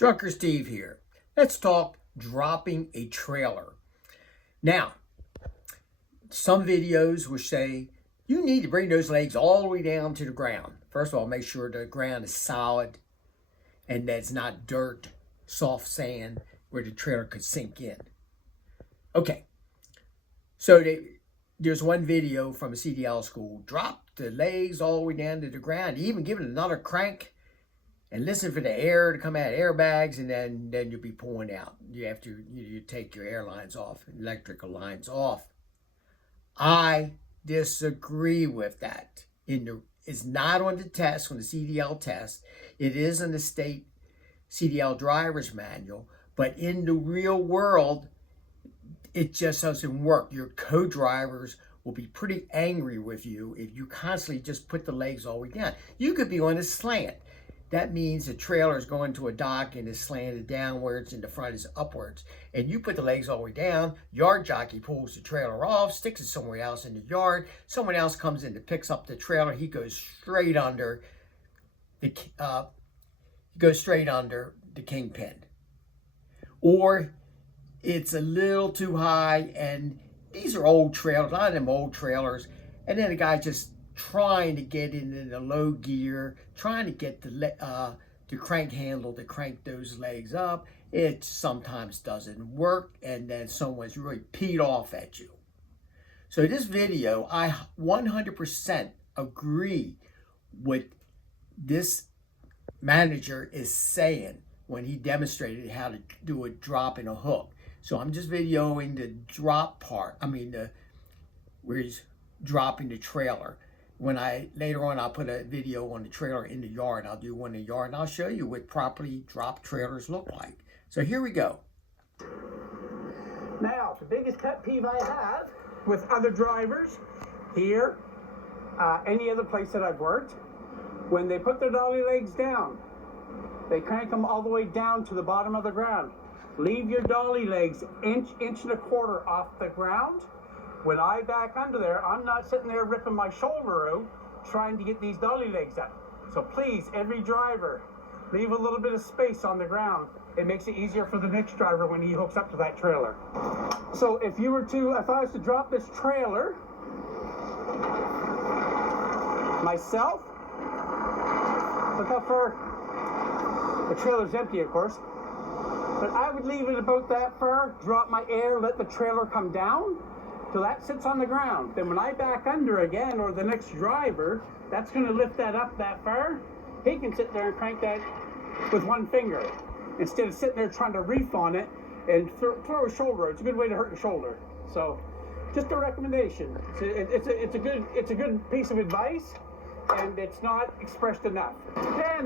Trucker Steve here. Let's talk dropping a trailer. Now, some videos will say you need to bring those legs all the way down to the ground. First of all, make sure the ground is solid and that it's not dirt, soft sand where the trailer could sink in. Okay, so there's one video from a CDL school. Drop the legs all the way down to the ground. Even give it another crank and listen for the air to come out of airbags, and then you'll be pulling out. You have to you take your air lines off, electrical lines off. I disagree with that. It's not on the test, on the CDL test. It is in the state CDL driver's manual, but in the real world, it just doesn't work. Your co-drivers will be pretty angry with you if you constantly just put the legs all the way down. You could be on a slant. That means the trailer is going to a dock and is slanted downwards and the front is upwards. And you put the legs all the way down, yard jockey pulls the trailer off, sticks it somewhere else in the yard. Someone else comes in and picks up the trailer. He goes straight under the kingpin. Or it's a little too high, and these are old trailers, a lot of them old trailers, and then the guy just trying to get into the low gear, trying to get the crank handle to crank those legs up. It sometimes doesn't work, and then someone's really peed off at you. So this video, I 100% agree with this manager is saying when he demonstrated how to do a drop and a hook. So I'm just videoing the drop part. Where he's dropping the trailer. Later on, I'll put a video on the trailer in the yard. I'll do one in the yard, and I'll show you what properly dropped trailers look like. So here we go. Now, the biggest pet peeve I have with other drivers here, any other place that I've worked, when they put their dolly legs down, they crank them all the way down to the bottom of the ground. Leave your dolly legs inch and a quarter off the ground. When I back under there, I'm not sitting there ripping my shoulder out trying to get these dolly legs up. So please, every driver, leave a little bit of space on the ground. It makes it easier for the next driver when he hooks up to that trailer. So if I was to drop this trailer myself, look how far, the trailer's empty of course, but I would leave it about that far, drop my air, let the trailer come down, so that sits on the ground. Then when I back under again, or the next driver, that's going to lift that up that far. He can sit there and crank that with one finger instead of sitting there trying to reef on it and throw a shoulder out. It's a good way to hurt your shoulder. So, just a recommendation. It's a good piece of advice, and it's not expressed enough.